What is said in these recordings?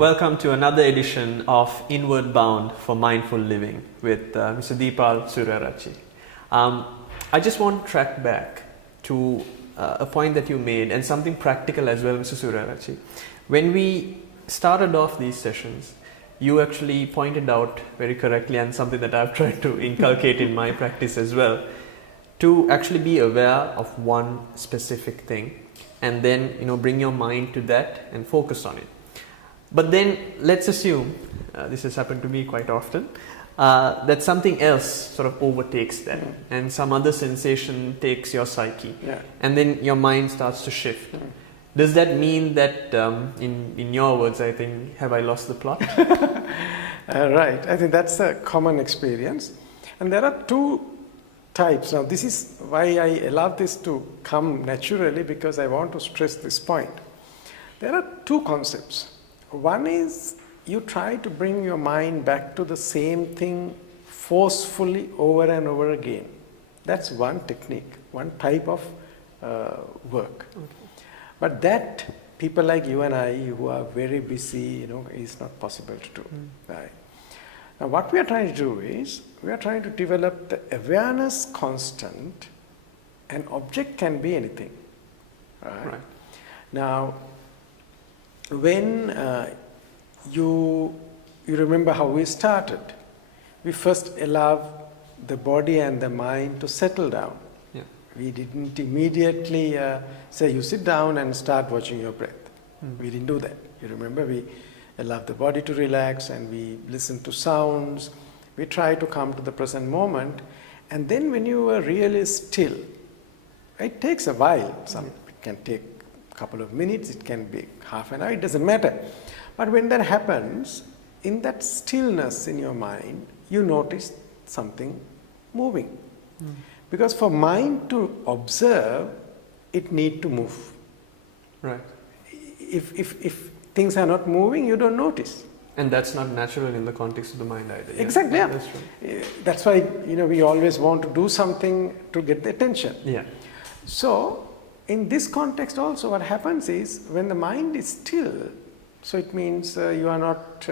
Welcome to another edition of Inward Bound for Mindful Living with Mr. Deepal Surarachi. I just want to track back to a point that you made and something practical as well, Mr. Surarachi. When we started off these sessions, you actually pointed out very correctly, and something that I've tried to inculcate in my practice as well, to actually be aware of one specific thing and then bring your mind to that and focus on it. But then let's assume, this has happened to me quite often, that something else sort of overtakes that and some other sensation takes your psyche, and then your mind starts to shift. Does that mean that, in your words, I think, have I lost the plot? Right, I think that's a common experience. And there are two types. Now, this is why I allow this to come naturally, because I want to stress this point. There are two concepts. One is you try to bring your mind back to the same thing forcefully over and over again. That's one technique, one type of work. Okay. But that people like you and I, who are very busy, is not possible to do. Right? Now, what we are trying to do is we are trying to develop the awareness constant. An object can be anything. Right? Now, when you remember how we started, we first allowed the body and the mind to settle down. Yeah. We didn't immediately say, you sit down and start watching your breath. We didn't do that. You remember, we allowed the body to relax and we listened to sounds. We try to come to the present moment. And then when you are really still, it takes a while. It can take a couple of minutes, it can be half an hour, it doesn't matter. But when that happens, in that stillness in your mind, you notice something moving. Because for mind to observe, it needs to move. Right. If things are not moving, you don't notice. And that's not natural in the context of the mind either. Yeah? Exactly. Yeah. That's true. That's why we always want to do something to get the attention. Yeah. So in this context also, what happens is when the mind is still, so it means you are not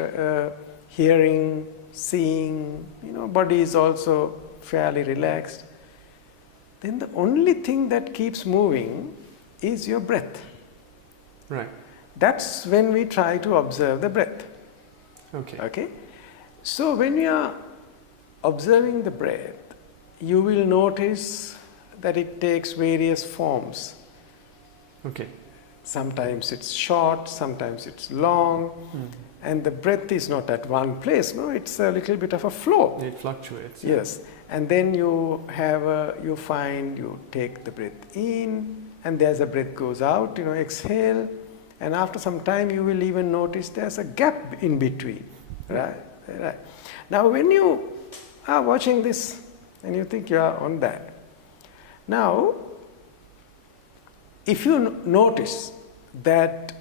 hearing, seeing, body is also fairly relaxed. Then the only thing that keeps moving is your breath. Right. That's when we try to observe the breath. Okay. So when you are observing the breath, you will notice that it takes various forms. Okay. Sometimes it's short, sometimes it's long, and the breath is not at one place. No, it's a little bit of a flow. It fluctuates. Yes, and then you take the breath in, and as the breath goes out, exhale, and after some time you will even notice there's a gap in between. Right. Now, when you are watching this, and you think you are on that, now, if you notice that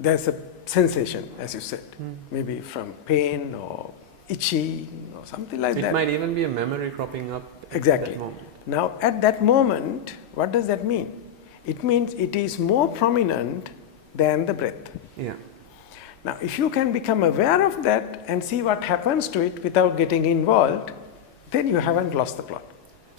there's a sensation, as you said, maybe from pain or itchy or something like that. It might even be a memory cropping up exactly. at that moment. Now, at that moment, what does that mean? It means it is more prominent than the breath. Yeah. Now, if you can become aware of that and see what happens to it without getting involved, then you haven't lost the plot.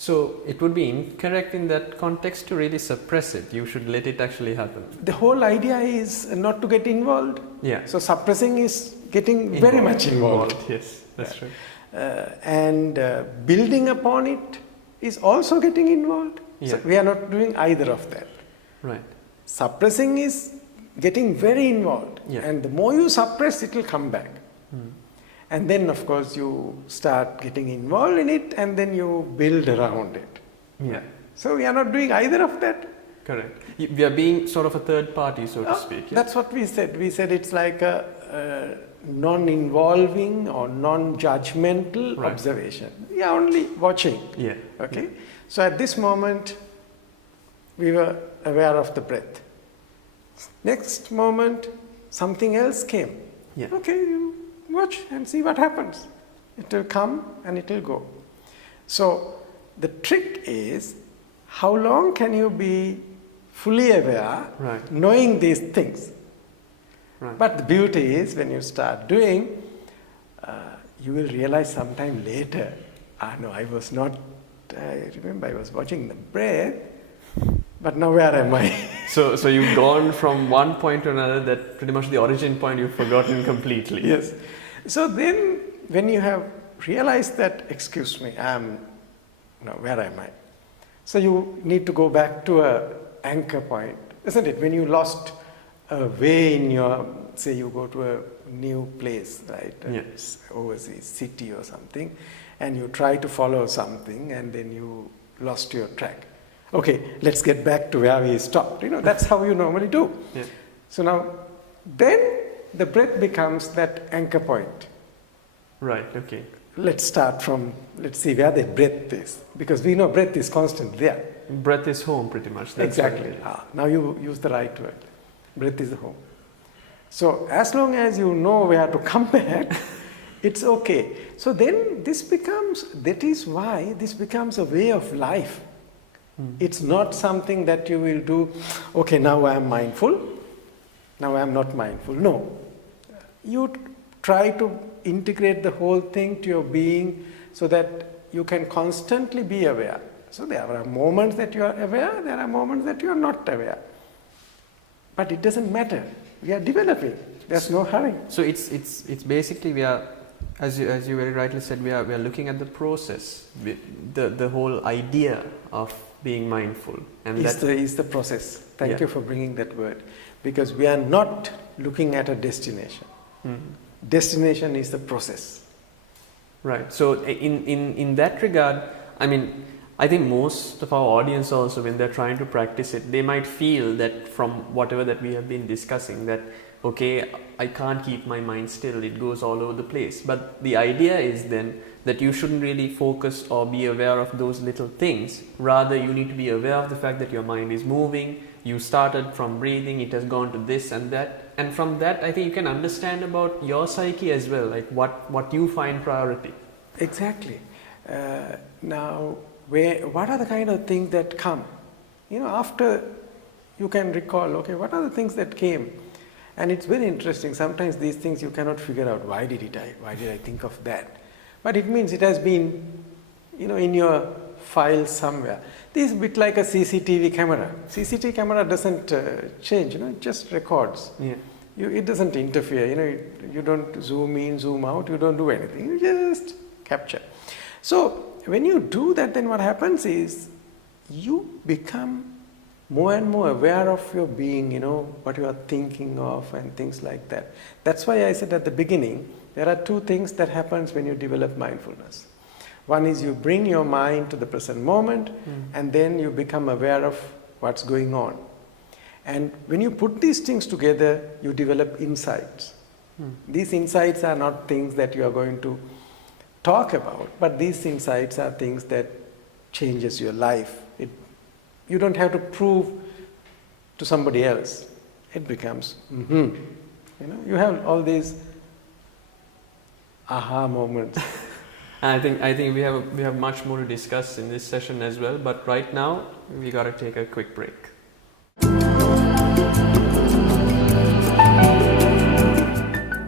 So it would be incorrect in that context to really suppress it. You should let it actually happen. The whole idea is not to get involved. Yeah. So suppressing is getting very much involved. Yes, that's true. And building upon it is also getting involved. Yeah. So we are not doing either of that. Right. Suppressing is getting very involved. Yeah. And the more you suppress, it will come back. And then, of course, you start getting involved in it and then you build around it. Yeah. So we are not doing either of that. Correct. We are being sort of a third party, so to speak. Yeah? That's what we said. We said it's like a non-involving or non-judgmental observation. We are only watching. Yeah. Okay. Yeah. So at this moment, we were aware of the breath. Next moment, something else came. Yeah. Okay, you watch and see what happens. It will come and it will go. So the trick is, how long can you be fully aware, knowing these things? Right. But the beauty is when you start doing, you will realize sometime later, no, I was not, I remember I was watching the breath, but now where am I? So you've gone from one point to another that pretty much the origin point you've forgotten completely. Yes. So then when you have realized that, excuse me, where am I? So you need to go back to a anchor point, isn't it? When you lost a way in your, say you go to a new place, right? Yes. Overseas city or something, and you try to follow something and then you lost your track. Okay, let's get back to where we stopped. That's how you normally do. Yeah. So now, then the breath becomes that anchor point. Right, okay. Let's start from, let's see where the breath is. Because we know breath is constant there. Breath is home pretty much. That's Exactly. Now you use the right word. Breath is the home. So as long as you know where to come back, it's okay. So then that is why this becomes a way of life. It's not something that you will do, okay, now I am mindful, now I am not mindful. No. You try to integrate the whole thing to your being so that you can constantly be aware. So there are moments that you are aware, there are moments that you are not aware. But it doesn't matter. We are developing. There's no hurry. So it's basically we are, as you very rightly said, we are looking at the process, the whole idea of being mindful, and that is the process. Thank you for bringing that word, because we are not looking at a destination. Destination is the process. Right. So in that regard, I mean, I think most of our audience also, when they're trying to practice it, they might feel that from whatever that we have been discussing, that okay, I can't keep my mind still, it goes all over the place. But the idea is then that you shouldn't really focus or be aware of those little things. Rather, you need to be aware of the fact that your mind is moving. You started from breathing, it has gone to this and that. And from that, I think you can understand about your psyche as well, like what you find priority. Exactly. Now, what are the kind of things that come? After you can recall, okay, what are the things that came? And it's very interesting. Sometimes these things you cannot figure out, why did I think of that? But it means it has been, in your file somewhere. This is a bit like a CCTV camera. CCTV camera doesn't change, it just records. Yeah. It doesn't interfere, you don't zoom in, zoom out, you don't do anything, you just capture. So when you do that, then what happens is you become more and more aware of your being, what you are thinking of and things like that. That's why I said at the beginning, there are two things that happens when you develop mindfulness. One is you bring your mind to the present moment, and then you become aware of what's going on. And when you put these things together, you develop insights. These insights are not things that you are going to talk about, but these insights are things that changes your life. You don't have to prove to somebody else. It becomes, you have all these aha moments. I think we have much more to discuss in this session as well, but right now we got to take a quick break.